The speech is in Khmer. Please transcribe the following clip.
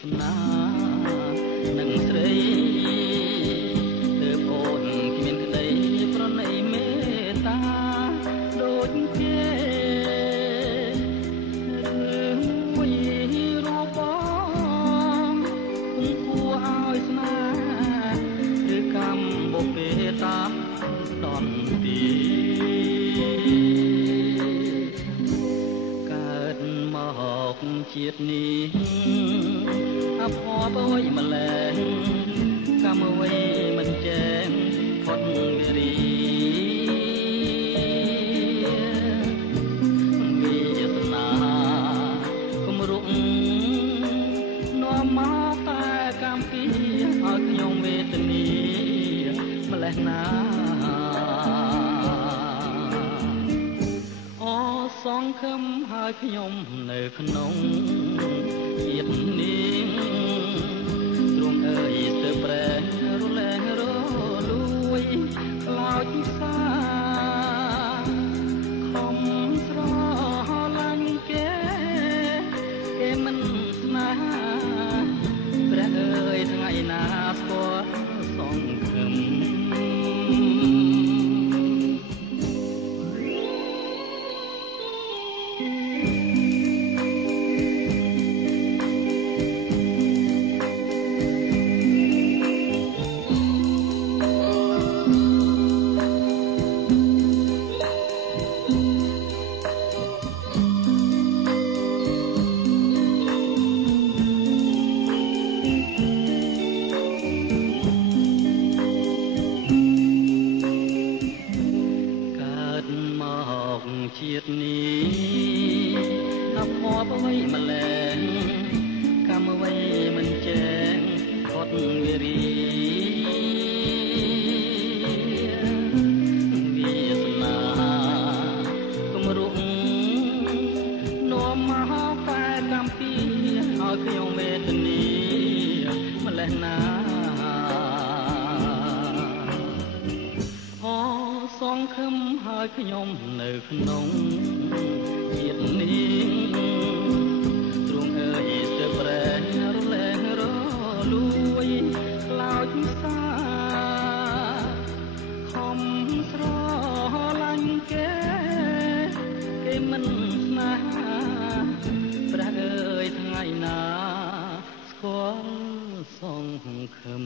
ស្នានឹងស្រីទើបអូនគ្មានក្តីប្រណីមេត្តាដូចគេរឿងមួយរូបបងគង់គួរឲ្យស្នេហ៍ឬកម្មបុពេតាមដនទីកើតមកជាតិនេះអភ័ព្វអ្វីម្ល៉េះកម្មអ្វីមិនចេះផុតវិរីវាសនាគំរុកនាំមកតែកម្មពីឲ្យខ្ញុំវេទនាម្លេះណាសងខឹមហើយខ្ញុំនៅក្នុងជាតិនេះទ្រង់អើយទៅប្រែរលែងរលួយខ្លោចសាខំស្រឡាញ់គេមិនស្នេហាព្រះអើយថ្ងៃណាស្គាល់សងខឹមជាតិនេះអភ័ព្វអ្វីម្ល៉េះកម្មអ្វីមិនចេះផុតវិរីវាសនាគំរុកនាំមកតែកម្មពីឲ្យខ្ញុំវេទនាម្ល៉េះណាសងខឹមហើយខ្ញុំនៅក្នុងជាតិនេះទ្រង់អើយទៅប្រែរលែងរលួយខ្លោចសាខំស្រឡាញ់គេមិនស្នេហាព្រះអើយថ្ងៃណាស្គាល់សងខឹម